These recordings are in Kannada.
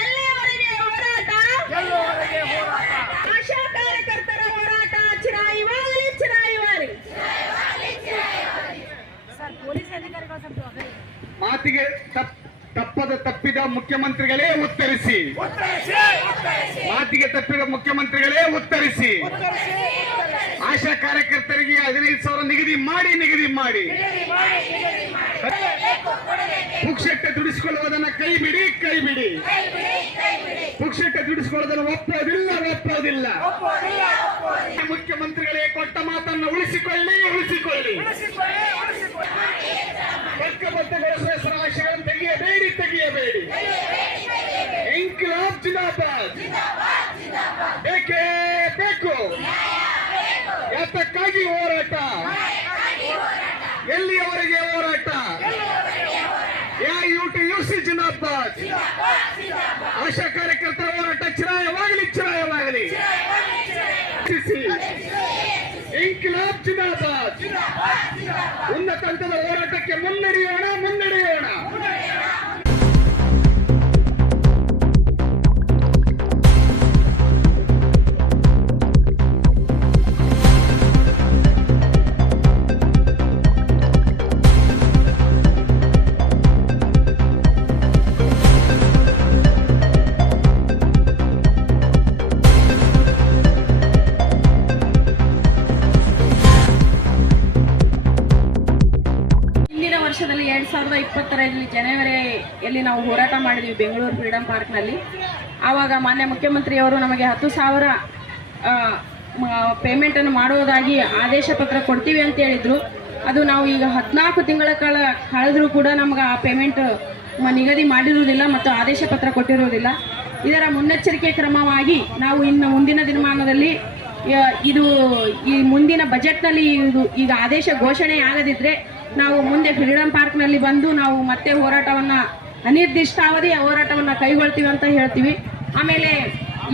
ಎಲ್ಲಿಯವರೆಗೆ ಹೋರಾಟ? ಆಶಾ ಕಾರ್ಯಕರ್ತರ ಹೋರಾಟ ಚಿರಾಯುವಾಗಲಿ, ಚಿರಾಯುವಾಗಲಿ. ಮಾತಿಗೆ ತಪ್ಪಿದ ಮುಖ್ಯಮಂತ್ರಿಗಳೇ ಉತ್ತರಿಸಿ. ಮಾತಿಗೆ ತಪ್ಪಿದ ಮುಖ್ಯಮಂತ್ರಿಗಳೇ ಉತ್ತರಿಸಿ. ಆಶಾ ಕಾರ್ಯಕರ್ತರಿಗೆ 15,000 ನಿಗದಿ ಮಾಡಿ ಪುಕ್ಷಟ್ಟೆ ದುಡಿಸಿಕೊಳ್ಳುವುದನ್ನು ಕೈ ಬಿಡಿ. ಪುಕ್ಷಟ್ಟೆ ದುಡಿಸಿಕೊಳ್ಳುವುದನ್ನು ಒಪ್ಪೋದಿಲ್ಲ. ಮುಖ್ಯಮಂತ್ರಿಗಳೇ ಕೊಟ್ಟ ಮಾತನ್ನು ಉಳಿಸಿಕೊಳ್ಳಿ. ಪಕ್ಕಬದ್ಧಗೊಳಿಸುವ ಹೆಸರು ಆಶಾಗಳನ್ನು ತೆಗೆಯಬೇಡಿ. ಇನ್ಕಿಲಾಬ್ ಜಿಂದಾಬಾದ್ ಬೇಕೇ ಬೇಕು. ಯಾತಕ್ಕಾಗಿ ಹೋರಾಟ? ಎಲ್ಲಿಯವರೆಗೆ ಹೋರಾಟ? AIUTUC ಜಿಂದಾಬಾದ್. ಆಶಾ ಕಾರ್ಯಕರ್ತರ ಹೋರಾಟ ಚಿರಾಯವಾಗಲಿ. ಇನ್ಕಿಲಾಬ್ ಜಿಂದಾಬಾದ್. ಉನ್ನತ ಹಂತದ ಹೋರಾಟಕ್ಕೆ ಮುನ್ನಡೆಯೋಣ. ವರ್ಷದಲ್ಲಿ 2020 ಜನವರಿಯಲ್ಲಿ ನಾವು ಹೋರಾಟ ಮಾಡಿದ್ವಿ ಬೆಂಗಳೂರು ಫ್ರೀಡಂ ಪಾರ್ಕ್ನಲ್ಲಿ. ಆವಾಗ ಮಾನ್ಯ ಮುಖ್ಯಮಂತ್ರಿಯವರು ನಮಗೆ 10,000 ಪೇಮೆಂಟನ್ನು ಮಾಡುವುದಾಗಿ ಆದೇಶ ಪತ್ರ ಕೊಡ್ತೀವಿ ಅಂತ ಹೇಳಿದರು. ಅದು ನಾವು ಈಗ 14 ತಿಂಗಳ ಕಾಲ ಕಳೆದರೂ ಕೂಡ ನಮಗೆ ಆ ಪೇಮೆಂಟ್ ನಿಗದಿ ಮಾಡಿರುವುದಿಲ್ಲ ಮತ್ತು ಆದೇಶ ಪತ್ರ ಕೊಟ್ಟಿರುವುದಿಲ್ಲ. ಇದರ ಮುನ್ನೆಚ್ಚರಿಕೆ ಕ್ರಮವಾಗಿ ನಾವು ಇನ್ನು ಮುಂದಿನ ದಿನಮಾನದಲ್ಲಿ ಈ ಮುಂದಿನ ಬಜೆಟ್ನಲ್ಲಿ ಈಗ ಆದೇಶ ಘೋಷಣೆ ಆಗದಿದ್ದರೆ ನಾವು ಮುಂದೆ ಫ್ರೀಡಂ ಪಾರ್ಕ್ನಲ್ಲಿ ಬಂದು ನಾವು ಮತ್ತೆ ಅನಿರ್ದಿಷ್ಟಾವಧಿಯ ಹೋರಾಟವನ್ನು ಕೈಗೊಳ್ತೀವಿ ಅಂತ ಹೇಳ್ತೀವಿ. ಆಮೇಲೆ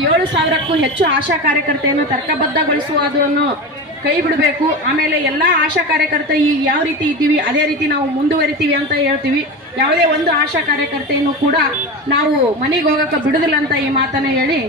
7,000ಕ್ಕೂ ಹೆಚ್ಚು ಆಶಾ ಕಾರ್ಯಕರ್ತೆಯನ್ನು ತರ್ಕಬದ್ಧಗೊಳಿಸುವುದನ್ನು ಕೈ ಬಿಡಬೇಕು. ಆಮೇಲೆ ಎಲ್ಲ ಆಶಾ ಕಾರ್ಯಕರ್ತೆ ಈಗ ಯಾವ ರೀತಿ ಇದ್ದೀವಿ ಅದೇ ರೀತಿ ನಾವು ಮುಂದುವರಿತೀವಿ ಅಂತ ಹೇಳ್ತೀವಿ. ಯಾವುದೇ ಒಂದು ಆಶಾ ಕಾರ್ಯಕರ್ತೆಯನ್ನು ಕೂಡ ನಾವು ಮನೆಗೆ ಹೋಗೋಕ್ಕೆ ಬಿಡುವುದಿಲ್ಲ ಅಂತ ಈ ಮಾತನ್ನು ಹೇಳಿ